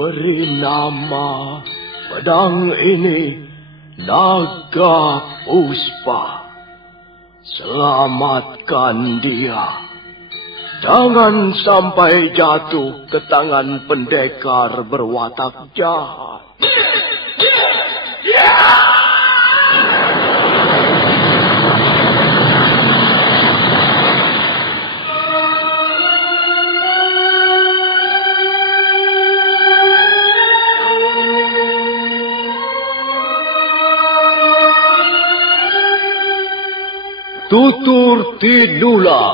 Beri nama pedang ini Naga Puspa. Selamatkan dia. Jangan sampai jatuh ke tangan pendekar berwatak jahat. Tutur Tinula.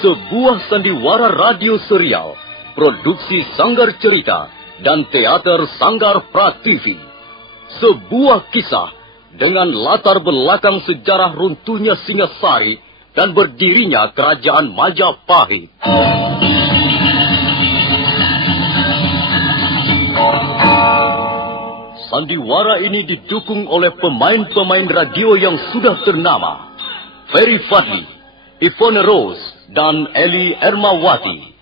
Sebuah sandiwara radio serial, produksi Sanggar Cerita dan Teater Sanggar Prativi. Sebuah kisah dengan latar belakang sejarah runtuhnya Singasari dan berdirinya Kerajaan Majapahit. Sandiwara ini didukung oleh pemain-pemain radio yang sudah ternama. Ferry Fadli, Ivone Rose, dan Eli Ermawati.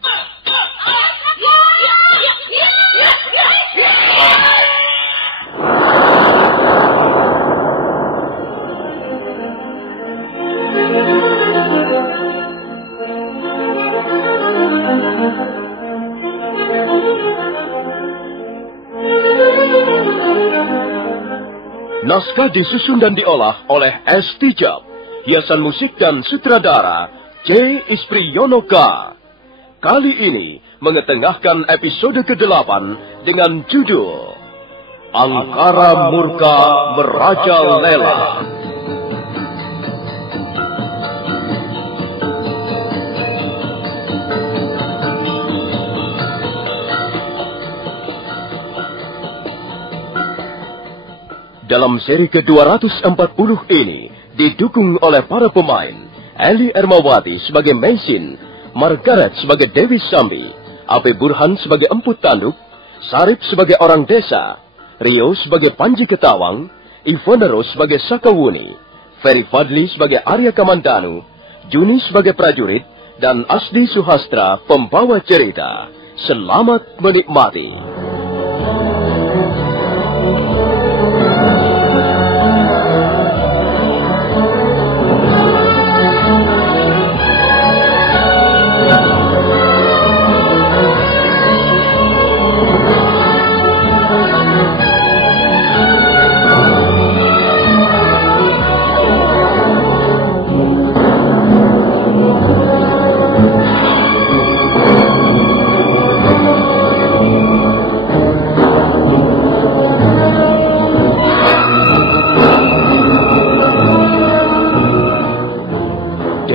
Naskah disusun dan diolah oleh S. Tijab. Hiasan musik dan sutradara C. Ispriyonoka. Kali ini mengetengahkan episode ke-8 dengan judul Angkara Murka Merajalela. Dalam seri ke-240 ini didukung oleh para pemain Eli Ermawati sebagai Mesin, Margaret sebagai Dewi Sambi, Ape Burhan sebagai Empu Tanduk, Sarip sebagai orang desa, Rio sebagai Panji Ketawang, Ivone Rose sebagai Sakawuni, Ferry Fadli sebagai Arya Kamandanu, Juni sebagai prajurit, dan Asdi Suhastra pembawa cerita. Selamat menikmati.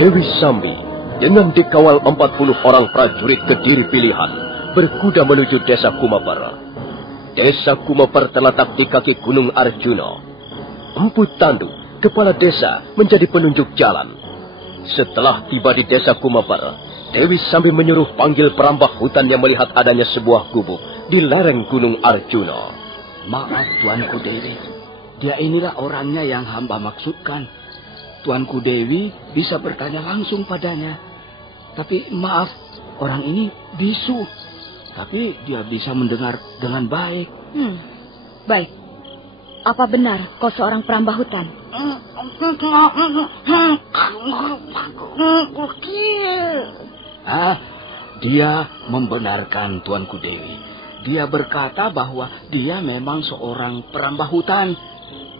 Dewi Sambi dengan dikawal 40 orang prajurit Kediri pilihan berkuda menuju desa Kumaper. Desa Kumaper terletak di kaki Gunung Arjuna. Empu Tanduk, kepala desa, menjadi penunjuk jalan. Setelah tiba di desa Kumaper, Dewi Sambi menyuruh panggil perambah hutan yang melihat adanya sebuah gubuk di lereng Gunung Arjuna. Maaf Tuanku Dewi, dia inilah orangnya yang hamba maksudkan. Tuanku Dewi bisa bertanya langsung padanya. Tapi maaf, orang ini bisu. Tapi dia bisa mendengar dengan baik. Baik. Apa benar kau seorang perambah hutan? Dia membenarkan Tuanku Dewi. Dia berkata bahwa dia memang seorang perambah hutan.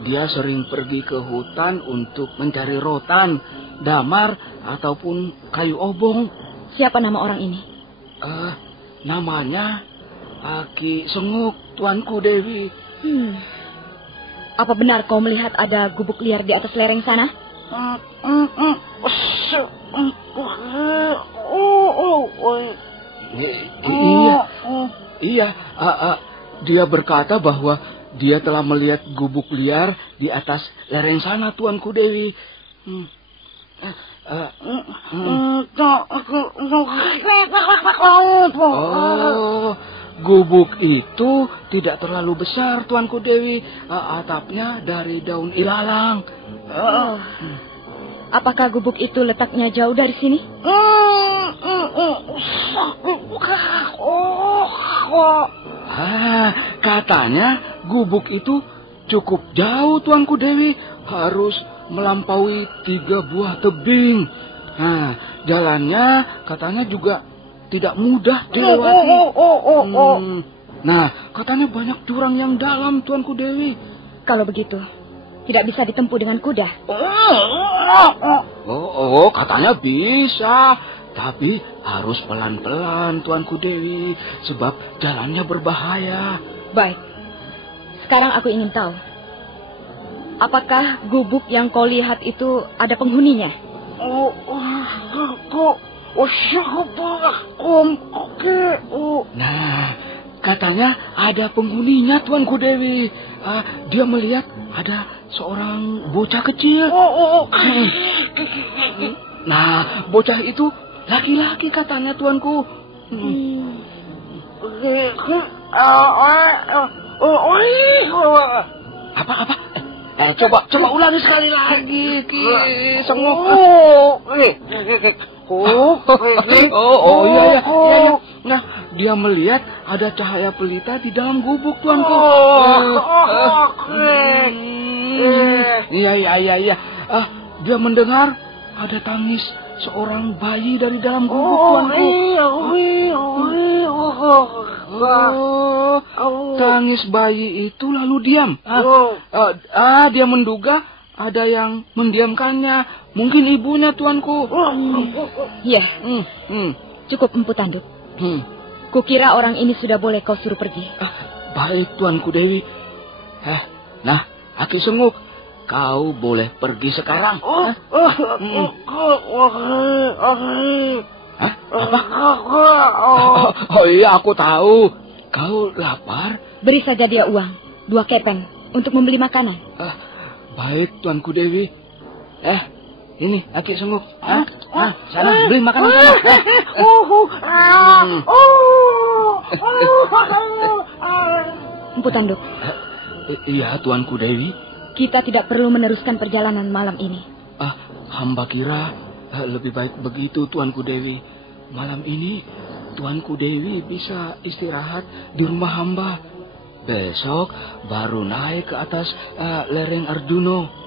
Dia sering pergi ke hutan untuk mencari rotan, damar, ataupun kayu obong. Siapa nama orang ini? Namanya Aki Senguk, Tuanku Dewi. Apa benar kau melihat ada gubuk liar di atas lereng sana? Iya. Dia berkata bahwa dia telah melihat gubuk liar di atas lereng sana, Tuanku Dewi. Gubuk itu tidak terlalu besar, Tuanku Dewi. Atapnya dari daun ilalang. Apakah gubuk itu letaknya jauh dari sini? Katanya gubuk itu cukup jauh, Tuanku Dewi. Harus melampaui 3 buah tebing. Jalannya katanya juga tidak mudah dilewati. Katanya banyak jurang yang dalam, Tuanku Dewi. Kalau begitu, tidak bisa ditempuh dengan kuda. Katanya bisa. Tapi harus pelan-pelan, Tuanku Dewi. Sebab jalannya berbahaya. Baik. Sekarang aku ingin tahu. Apakah gubuk yang kau lihat itu ada penghuninya? Katanya ada penghuninya, Tuanku Dewi. Dia melihat ada seorang bocah kecil. Bocah itu laki-laki katanya, Tuanku. Apa? Coba ulangi sekali lagi, Ki Sengok. Iya. Nah, dia melihat ada cahaya pelita di dalam gubuk, Tuanku. Iya. Dia mendengar ada tangis seorang bayi dari dalam gubuk, Tuanku. Tangis bayi itu lalu diam. Dia menduga ada yang mendiamkannya. Mungkin ibunya, Tuanku. Iya. Cukup, Empu Tanduk. Kukira orang ini sudah boleh kau suruh pergi. Baik, Tuanku Dewi. Aki Senguk, kau boleh pergi sekarang. Apa? Iya, aku tahu. Kau lapar? Beri saja dia uang, 2 kepeng untuk membeli makanan. Baik, Tuanku Dewi. Ini Aki Senguk. Sana beli makanan sana. Empu Tanduk. Iya, Tuanku Dewi. Kita tidak perlu meneruskan perjalanan malam ini. Hamba kira lebih baik begitu, Tuanku Dewi. Malam ini Tuanku Dewi bisa istirahat di rumah hamba. Besok baru naik ke atas lereng Arjuna.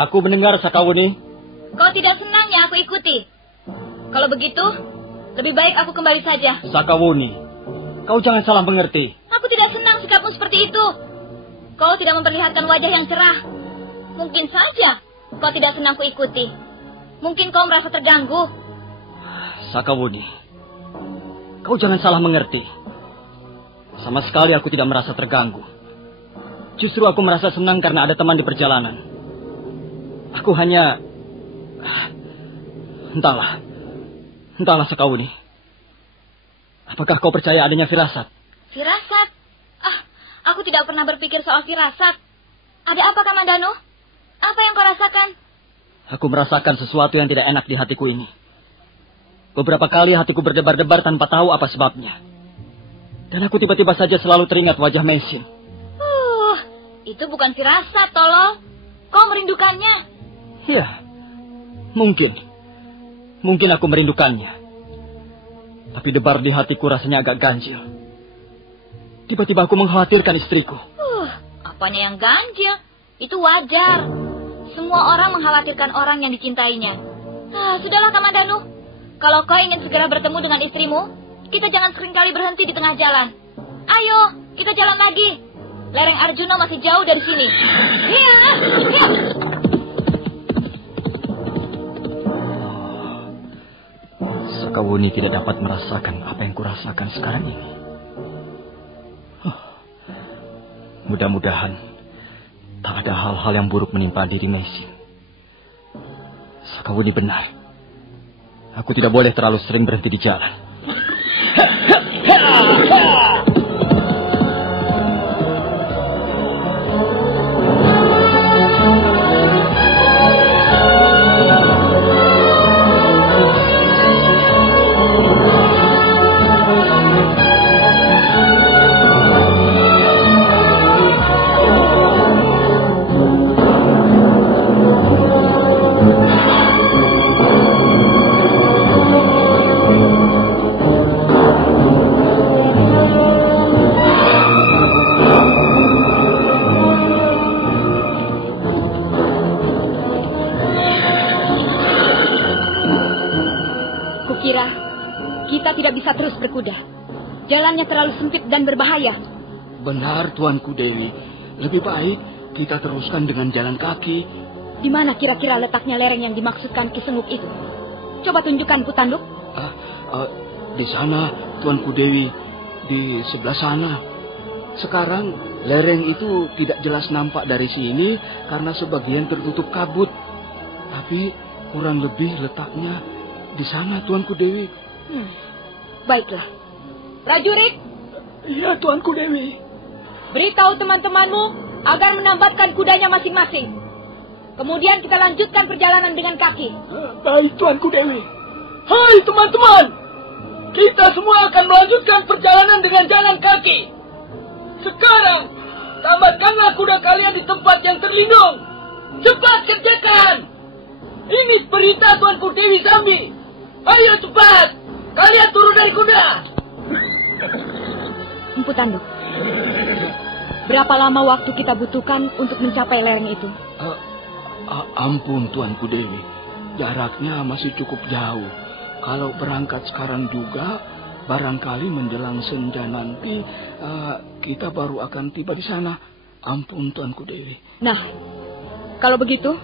Aku mendengar, Sakawuni. Kau tidak senang ya aku ikuti? Kalau begitu, lebih baik aku kembali saja. Sakawuni, kau jangan salah mengerti. Aku tidak senang sikapmu seperti itu. Kau tidak memperlihatkan wajah yang cerah. Mungkin saja kau tidak senang ku ikuti. Mungkin kau merasa terganggu. Sakawuni, kau jangan salah mengerti. Sama sekali aku tidak merasa terganggu. Justru aku merasa senang karena ada teman di perjalanan. Aku hanya... Entahlah, Sakawuni. Apakah kau percaya adanya firasat? Firasat? Aku tidak pernah berpikir soal firasat. Ada apa, Kamandano? Apa yang kau rasakan? Aku merasakan sesuatu yang tidak enak di hatiku ini. Beberapa kali hatiku berdebar-debar tanpa tahu apa sebabnya. Dan aku tiba-tiba saja selalu teringat wajah Mesin. Itu bukan firasat, tolong. Kau merindukannya. Ya, mungkin aku merindukannya. Tapi debar di hatiku rasanya agak ganjil. Tiba-tiba aku mengkhawatirkan istriku. Apanya yang ganjil? Itu wajar. Semua orang mengkhawatirkan orang yang dicintainya. Sudahlah, Kamandanu. Kalau kau ingin segera bertemu dengan istrimu, kita jangan seringkali berhenti di tengah jalan. Ayo, kita jalan lagi. Lereng Arjuna masih jauh dari sini. Hiya. Sakawuni tidak dapat merasakan apa yang kurasakan sekarang ini. Mudah-mudahan tak ada hal-hal yang buruk menimpa diri Mesin. Sakawuni benar. Aku tidak boleh terlalu sering berhenti di jalan. Kita tidak bisa terus berkuda. Jalannya terlalu sempit dan berbahaya. Benar, Tuanku Dewi. Lebih baik kita teruskan dengan jalan kaki. Di mana kira-kira letaknya lereng yang dimaksudkan Ki Senguk itu? Coba tunjukkan, Putanduk. Di sana, Tuanku Dewi. Di sebelah sana. Sekarang lereng itu tidak jelas nampak dari sini karena sebagian tertutup kabut. Tapi kurang lebih letaknya di sana, Tuanku Dewi. Baiklah. Prajurit. Iya, Tuanku Dewi. Beritahu teman-temanmu agar menambatkan kudanya masing-masing. Kemudian kita lanjutkan perjalanan dengan kaki. Baik, Tuanku Dewi. Hai teman-teman. Kita semua akan melanjutkan perjalanan dengan jalan kaki. Sekarang, tamatkanlah kuda kalian di tempat yang terlindung. Cepat kerjakan. Ini perintah Tuanku Dewi Sambi. Ayo cepat. Kalian turun dari kuda. Empu Tanduk. Berapa lama waktu kita butuhkan untuk mencapai lereng itu? Ampun, Tuanku Dewi. Jaraknya masih cukup jauh. Kalau berangkat sekarang juga, barangkali menjelang senja nanti kita baru akan tiba di sana. Ampun, Tuanku Dewi. Nah, kalau begitu,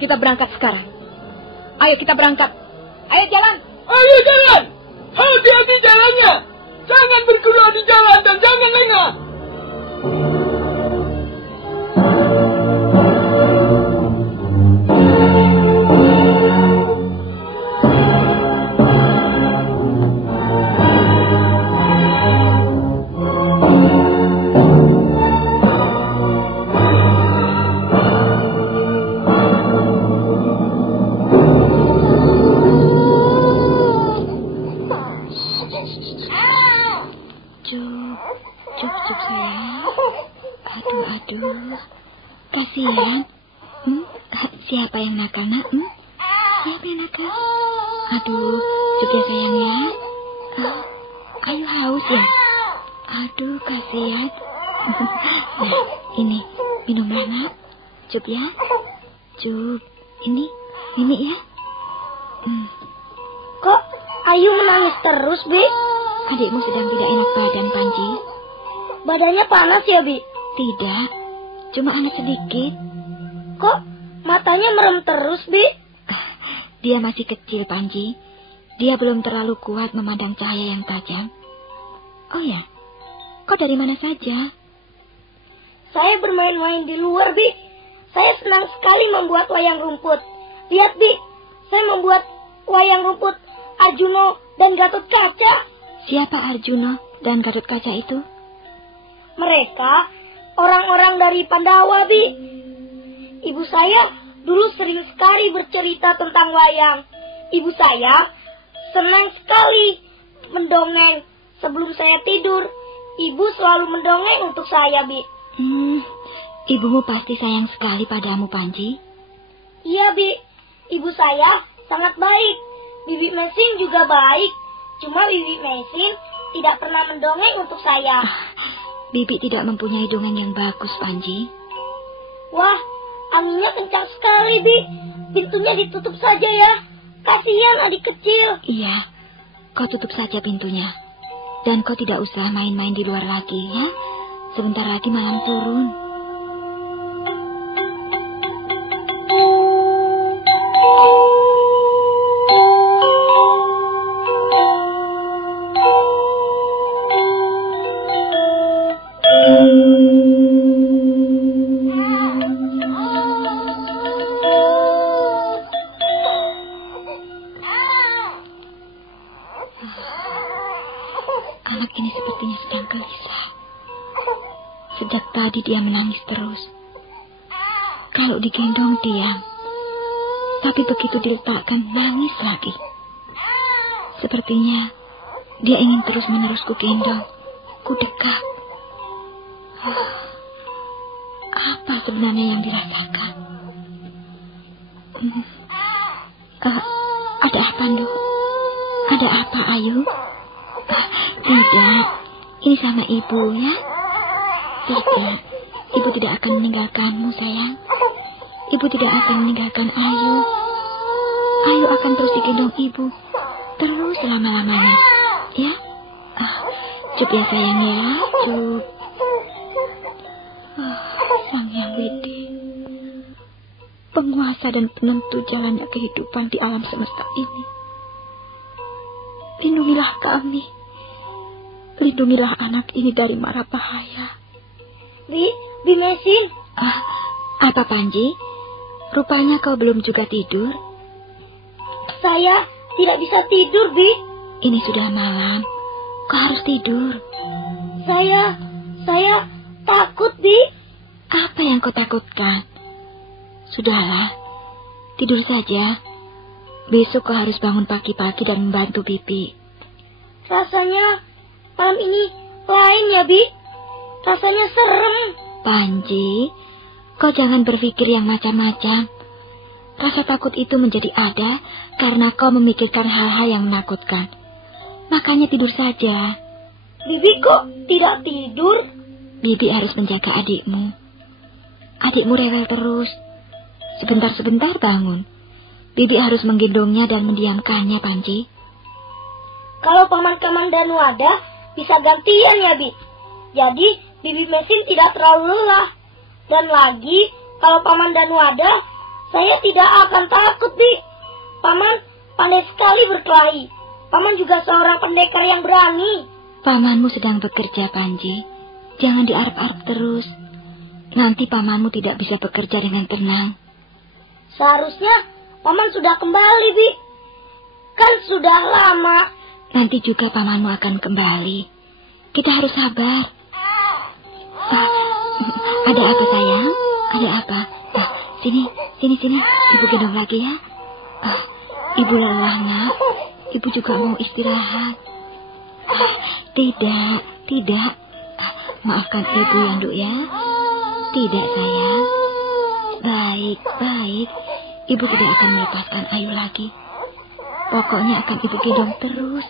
kita berangkat sekarang. Ayo kita berangkat. Ayo jalan. Ayo jalan. Hati-hati jalannya. Jangan berkuda di jalan dan jangan lengah. Kasihan. Siapa yang nakal, nak? Siapa yang nakal? Aduh, juga sayang ya. Kayu haus ya? Aduh, kasihan. Nah, ini minumlah, nak. Cup ya. Cup. Ini ya. Kok Ayu menangis terus, Bi? Adikmu sedang tidak enak badan, Panji. Badannya panas ya, Bi? Tidak. Cuma anak sedikit. Kok matanya merem terus, Bi? Dia masih kecil, Panji. Dia belum terlalu kuat memandang cahaya yang tajam. Oh ya, kau dari mana saja? Saya bermain-main di luar, Bi. Saya senang sekali membuat wayang rumput. Lihat, Bi. Saya membuat wayang rumput Arjuno dan Gatot Kaca. Siapa Arjuno dan Gatot Kaca itu? Mereka orang-orang dari Pandawa, Bi. Ibu saya dulu sering sekali bercerita tentang wayang. Ibu saya senang sekali mendongeng. Sebelum saya tidur, ibu selalu mendongeng untuk saya, Bi. Ibumu pasti sayang sekali padamu, Panji. Iya, Bi. Ibu saya sangat baik. Bibi Mesin juga baik. Cuma Bibi Mesin tidak pernah mendongeng untuk saya. Bibi tidak mempunyai dongeng yang bagus, Panji. Wah, anginnya kencang sekali, Bi. Pintunya ditutup saja ya. Kasihan adik kecil. Iya, kau tutup saja pintunya. Dan kau tidak usah main-main di luar lagi, ya. Sebentar lagi malam turun. Anak ini sepertinya sedang gelisah. Sejak tadi dia menangis terus. Kalau digendong diam, tapi begitu diletakkan nangis lagi. Sepertinya dia ingin terus-menerus ku gendong, ku dekat. Apa sebenarnya yang dirasakan? Ada apa, Nduk? Ada apa, Ayu? Tidak, ini sama ibu ya. Tidak, ibu tidak akan meninggalkanmu, sayang. Ibu tidak akan meninggalkan Ayu. Ayu akan terus digendong ibu, terus selama-lamanya. Ya? Cup ya sayang ya, cup. Sang Yang Widi, penguasa dan penentu jalannya kehidupan di alam semesta ini. Lindungilah kami. Lindungilah anak ini dari mara bahaya. Bi Mesin. Apa Panji? Rupanya kau belum juga tidur. Saya tidak bisa tidur, Bi. Ini sudah malam. Kau harus tidur. Saya takut, Bi. Apa yang kau takutkan? Sudahlah, tidur saja. Besok kau harus bangun pagi-pagi dan membantu Bibi. Rasanya malam ini lain ya, Bi. Rasanya serem. Panji, kau jangan berpikir yang macam-macam. Rasa takut itu menjadi ada karena kau memikirkan hal-hal yang menakutkan. Makanya tidur saja. Bibi kok tidak tidur? Bibi harus menjaga adikmu. Adikmu rewel terus. Sebentar-sebentar bangun. Bibi harus menggendongnya dan mendiamkannya, Panji. Kalau Paman Kamandanu ada, bisa gantian ya, Bi. Jadi, Bibi Mesin tidak terlalu lelah. Dan lagi, kalau Paman Danu ada, saya tidak akan takut, Bi. Paman pandai sekali berkelahi. Paman juga seorang pendekar yang berani. Pamanmu sedang bekerja, Panji. Jangan diarep-arep terus. Nanti pamanmu tidak bisa bekerja dengan tenang. Seharusnya Paman sudah kembali, Bi. Kan sudah lama. Nanti juga pamanmu akan kembali. Kita harus sabar. Ada apa, sayang? Ada apa? Sini. Ibu gendong lagi ya. Ibu lelah, Nak. Ibu juga mau istirahat. Tidak. Maafkan ibu ya, Nduk ya. Tidak, sayang. Baik. Ibu tidak akan melepaskan Ayu lagi. Pokoknya akan ibu gendong terus.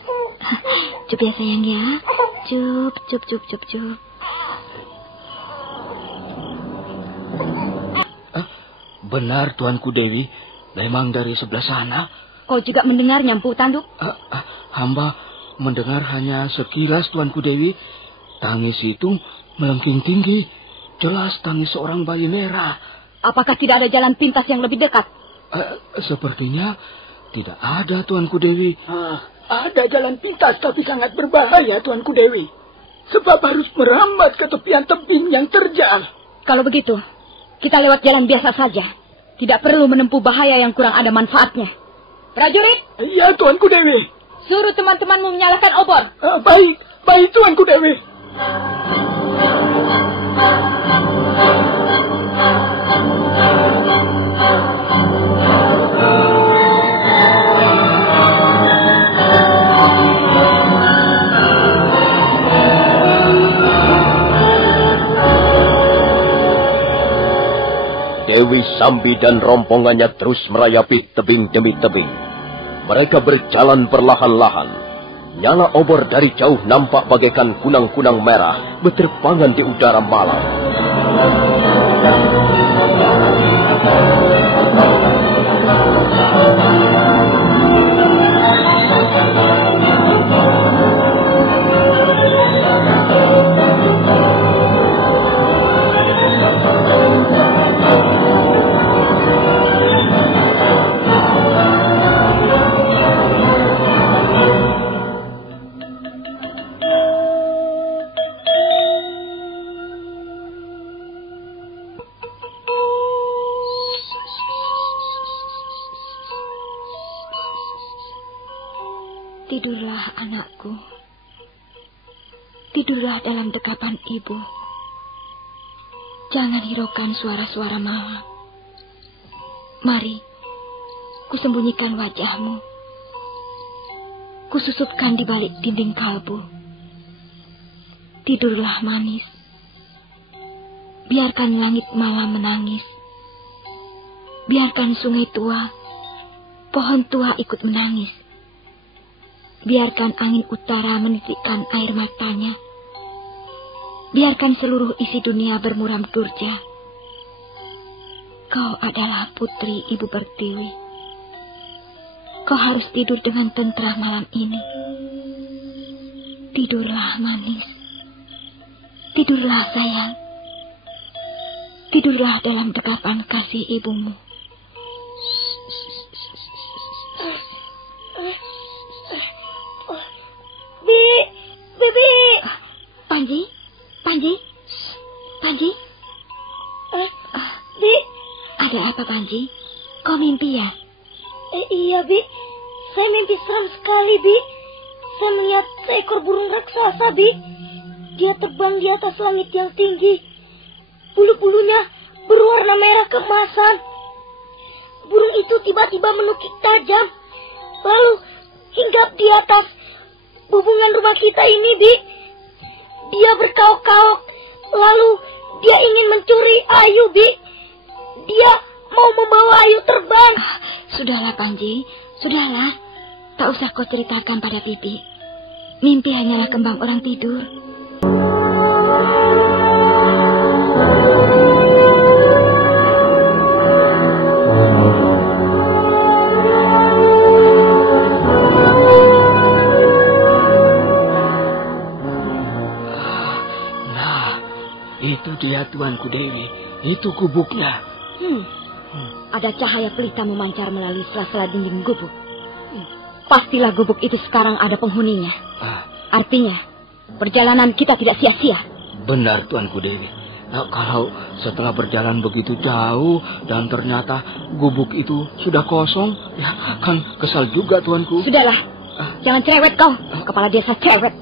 Cup ya, sayang ya. Cup. Benar, Tuanku Dewi. Memang dari sebelah sana. Kau juga mendengarnya, Empu Tanduk? Hamba mendengar hanya sekilas, Tuanku Dewi. Tangis itu melengking tinggi. Jelas tangis seorang bayi merah. Apakah tidak ada jalan pintas yang lebih dekat? Sepertinya tidak ada, Tuanku Dewi. Ada jalan pintas tapi sangat berbahaya, Tuanku Dewi. Sebab harus merambat ke tepian tebing yang terjal. Kalau begitu, kita lewat jalan biasa saja. Tidak perlu menempuh bahaya yang kurang ada manfaatnya. Prajurit! Iya, Tuanku Dewi. Suruh teman-temanmu menyalakan obor. Baik, Tuanku Dewi. Dewi Sambi dan rombongannya terus merayapi tebing demi tebing. Mereka berjalan perlahan-lahan. Nyala obor dari jauh nampak bagaikan kunang-kunang merah berterbangan di udara malam. Tidurlah, anakku. Tidurlah dalam dekapan ibu. Jangan hiraukan suara-suara malam. Mari, kusembunyikan wajahmu. Kususupkan di balik dinding kalbu. Tidurlah manis. Biarkan langit malam menangis. Biarkan sungai tua, pohon tua ikut menangis. Biarkan angin utara menitikkan air matanya. Biarkan seluruh isi dunia bermuram durja. Kau adalah putri Ibu Pertiwi. Kau harus tidur dengan tentram malam ini. Tidurlah manis. Tidurlah sayang. Tidurlah dalam dekapan kasih ibumu. Bibi. Panji? Panji? Panji? Bi. Ada apa, Panji? Kau mimpi ya? Iya, Bi. Saya mimpi seram sekali, Bi. Saya melihat seekor burung raksasa, Bi. Dia terbang di atas langit yang tinggi. Bulu-bulunya berwarna merah keemasan. Burung itu tiba-tiba menukik tajam. Lalu hinggap di atas hubungan rumah kita ini, Bi. Dia berkaok-kaok. Lalu dia ingin mencuri Ayu, Bi. Dia mau membawa Ayu terbang. Sudahlah, Panji. Sudahlah. Tak usah kau ceritakan pada Bibi. Mimpi hanyalah kembang orang tidur. Itu dia, Tuanku Dewi. Itu gubuknya. Ada cahaya pelita memancar melalui sela-sela dinding gubuk. Pastilah gubuk itu sekarang ada penghuninya. Artinya, perjalanan kita tidak sia-sia. Benar, Tuanku Dewi. Nah, kalau setelah berjalan begitu jauh dan ternyata gubuk itu sudah kosong, ya kan kesal juga, Tuanku. Sudahlah, jangan cerewet kau. Kepala desa cerewet.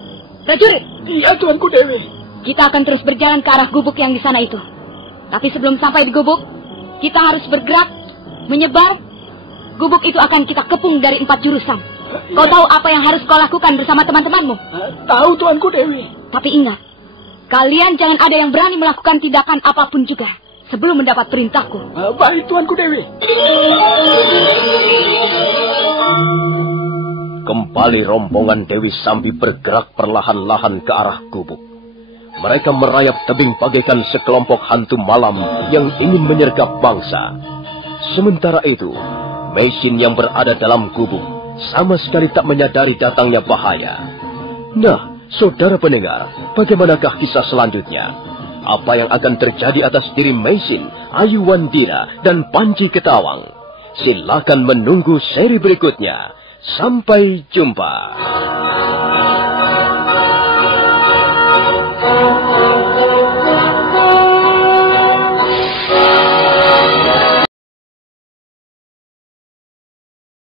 Prajurit. Iya, Tuanku Dewi. Kita akan terus berjalan ke arah gubuk yang di sana itu. Tapi sebelum sampai di gubuk, kita harus bergerak, menyebar. Gubuk itu akan kita kepung dari 4 jurusan. Kau tahu apa yang harus kau lakukan bersama teman-temanmu? Tahu, Tuanku Dewi. Tapi ingat, kalian jangan ada yang berani melakukan tindakan apapun juga sebelum mendapat perintahku. Baik, Tuanku Dewi. Kembali rombongan Dewi Sambi bergerak perlahan-lahan ke arah gubuk. Mereka merayap tebing bagaikan sekelompok hantu malam yang ingin menyergap bangsa. Sementara itu, Meisin yang berada dalam gubuk sama sekali tak menyadari datangnya bahaya. Nah, saudara pendengar, bagaimanakah kisah selanjutnya? Apa yang akan terjadi atas diri Meisin, Ayu Wandira, dan Panji Ketawang? Silakan menunggu seri berikutnya. Sampai jumpa.